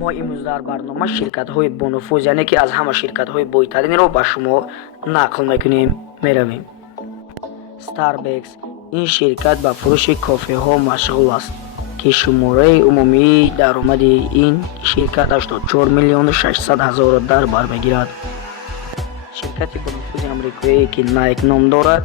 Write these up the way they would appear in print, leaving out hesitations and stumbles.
мо имрӯз дар барнома ширкатҳои бонуфуз яъне ки аз ҳама ширкатҳои бойтаринро ба шумо нақл мекунем. Меравем. Starbucks ин ширкат ба фурӯши кофеҳо машғул аст, ки шумораи умумии даромади ин ширкат 84 миллиону 600 ҳазор $, мегирад. ширкати бонуфузи амрикоие ки Nike ном дорад,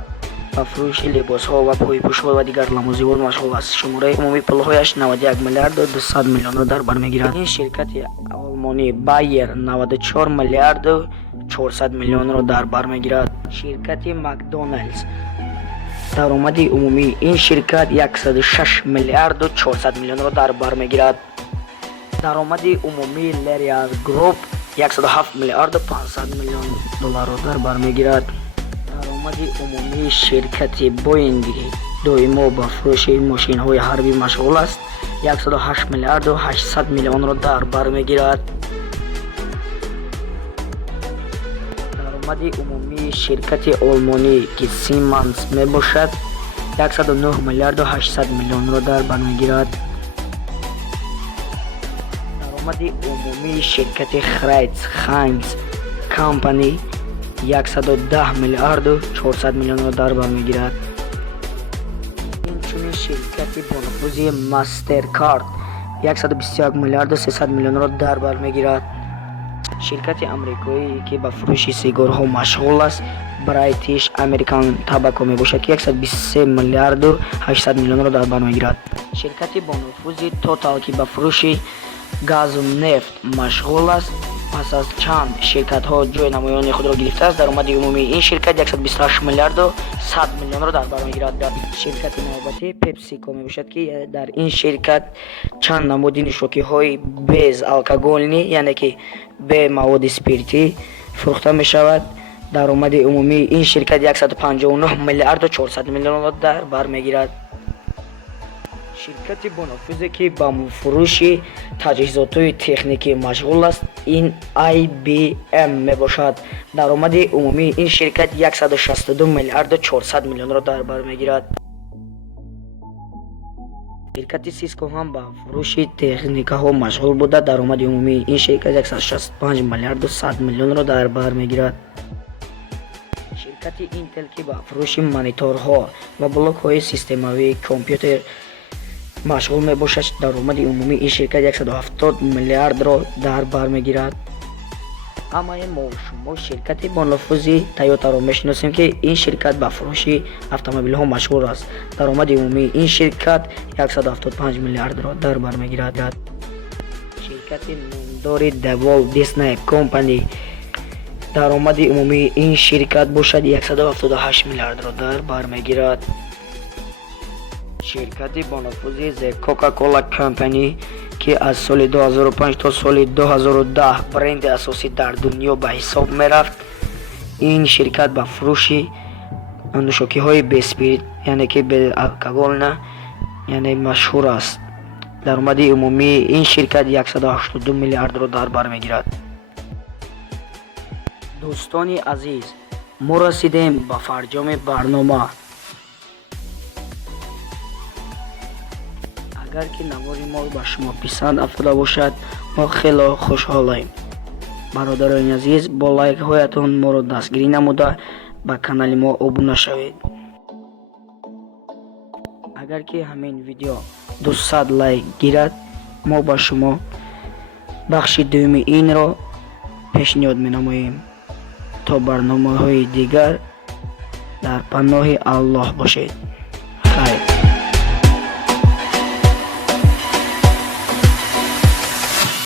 ба фурӯши либосҳо ва пойпӯшҳо ва дигар ламузивот машғул аст. шумораи умумии пулҳояш 91 миллиард و 200 миллион $, мегирад. ин ширкати олмонӣ Bayer 94 миллиард و 400 миллион $, мегирад. ширкати Макдоналдс даромади умумии ин ширкат 106 миллиард و 400 миллион $, мегирад. даромади умумии L'Oreal Group 107 миллиард و 500 миллион $, мегирад. даромади умумии ширкати Boeing доимо ба фурӯши мошинҳои ҳарбӣ машғул аст, 108 миллиард و 800 миллион $, мегирад. даромади умумии ширкати олмонӣ ки Siemens мебошад, 109 миллиард و 800 миллион $, мегирад. даромади умумии ширкати Fritz-Heinz Company 110 миллиард و 400 миллион $, мегирад. инчунин ширкати бонуфузи Mastercard 121 миллиард و 300 миллион $, мегирад. ширкати амрикоие ки ба фурӯши сигарҳо машғул аст, British American Tobacco мебошад, ки 123 миллиард و 800 миллион $, мегирад. ширкати бонуфузи Total ки ба фурӯши газу нефт машғул аст, пас аз чанд ширкатҳо ҷои намоёни худро гирифтааст, даромади умумии ин ширкат 128 миллиард و 100 миллион $, мегирад. ширкати навбати PepsiCo мебошад, ки дар ин ширкат чанд намуди нӯшокиҳои безалкоголӣ яъне ки бе маводи спиртӣ фурӯхта мешавад. даромади умумии ин ширкат 159 миллиард و 400 миллион $, мегирад. ширкати бонуфузе ки ба фурӯши таҷҳизотҳои техникӣ машғул аст, ин IBM мебошад. даромади умумии ин ширкат 162 миллиард و 400 миллион $, мегирад. ширкати Cisco ҳам ба фурӯши техникаҳо машғул буда, даромади умумии ин ширкат 165 миллиард و 100 миллион $, мегирад. ширкати Intel ки ба фурӯши мониторҳо ва блокҳои системавии компютер машғул мебошад, даромади умумии ин ширкат 170 миллиард $, мегирад. ҳамаи мо шумо ширкати бонуфузи Toyotaро мешиносем, ки ин ширкат ба фурӯши автомобилҳо машғул аст. даромади умумии ин ширкат 175 миллиард $, мегирад. ширкати номдори The Walt Disney Company даромади умумии ин ширкат бошад 178 миллиард $, мегирад. ширкати бонуфузи The Coca-Cola Company ки аз соли 2005 то соли 2010 бренди асосӣ дар дунё ба ҳисоб мерафт, ин ширкат ба фурӯши нӯшокиҳои беспирт яъне ки безалкоголӣ яъне машҳур аст. даромади умумии ин ширкат 182 миллиард $, мегирад. дӯстони азиз, мо расидем ба фарҷоми барнома. агар ки навори мо ба шумо писанд афтода бошад, мо хело хушҳолем. бародарони азиз, бо лайкҳоятон моро дастгирӣ намуда ба канали мо обуна шавед. агар ки ҳамин видео 200 лайк гирад, мо ба шумо бахши дуюми инро пешниҳод менамоем. то барномаҳои дигар дар паноҳи Аллоҳ бошед. хайр.